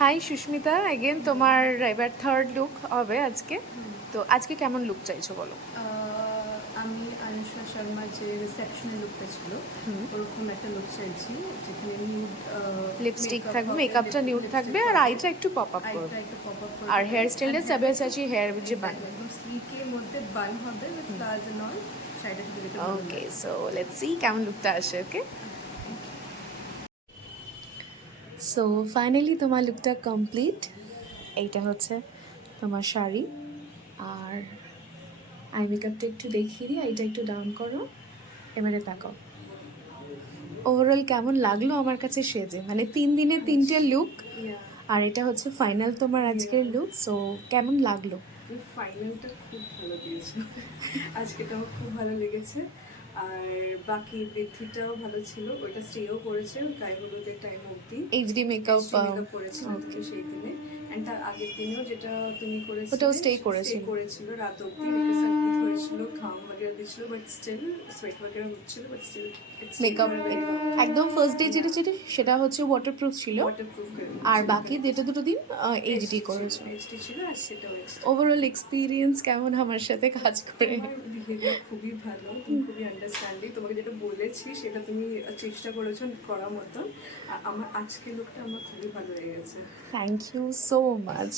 High Susmita, again তোমার এবার third look হবে আজকে। তো আজকে কেমন লুক চাইছো বলো? আমি আনুষ্কা শর্মার যে রিসেপশনের লুকটা ছিল ওরকম একটা লুক চাইছি, যেখানে নিউড লিপস্টিক থাকবে, মেকআপটা নিউড থাকবে, আর আইটা একটু পপ আপ করবে, আইটা একটু পপ আপ করবে, আর হেয়ার স্টাইলটা সাবিয়া চাচি হেয়ার যে বান। একদম স্লিকের মধ্যে বান হবে উইথ ফ্লাওয়ার্স এন্ড অল। সাইডে থেকে দেখতে ভালো ওকে, লাগবে। সো লেটস সি কেমন লুকটা আসে। ওকে, সো ফাইনালি তোমার লুকটা কমপ্লিট। এইটা হচ্ছে তোমার শাড়ি, আর আই মেকআপটা একটু দেখিয়ে দিই, আইটা একটু ডাউন করো, এবারে তাকাও। ওভারঅল কেমন লাগলো আমার কাছে সেজে? মানে 3 দিনে 3টে লুক, ইয়া, আর এটা হচ্ছে ফাইনাল তোমার আজকের লুক। সো কেমন লাগলো? ফাইনালটা খুব ভালো দিয়েছো। আজকেটা আমার খুব ভালো লেগেছে। আর বাকি বৃদ্ধিটাও ভালো ছিল, ওইটা স্টেও করেছে গায়ে হলুদের টাইম অবধি। HD makeup. এসডি মেকআপ করেছিল ওকে, তুমি সেই দিনে, অ্যান্ড তার আগের দিনেও যেটা তুমি ওটাও করেছিলে স্টে স্টে করেছিল। করেছিল রাত অবধি, বিকজ ঈদ হয়েছিল, ঘাম বাগেরা দিচ্ছিল, বাট স্টিল সোয়েট বাগেরা হচ্ছিল, বাট স্টিল মেকআপ একদম ফার্স্ট ডে যেটা যেটা সেটা হচ্ছে ওয়াটারপ্রুফ ছিল, ওয়াটারপ্রুফ আর বাকি যেটা দুটো দিন এইচডি করেছো। এইচডি ছিল, আর সেটাও এইচডি। ওভারঅল এক্সপিরিয়েন্স কেমন আমার সাথে কাজ করে? তোমার বিহেভিয়ার খুবই ভালো, তুমি খুবই আন্ডারস্ট্যান্ডিং, তোমাকে যেটা বলেছি সেটা তুমি চেষ্টা করেছো করার মতন। আর আমার আজকের লুকটা আমার খুবই ভালো লেগেছে। Thank you so much.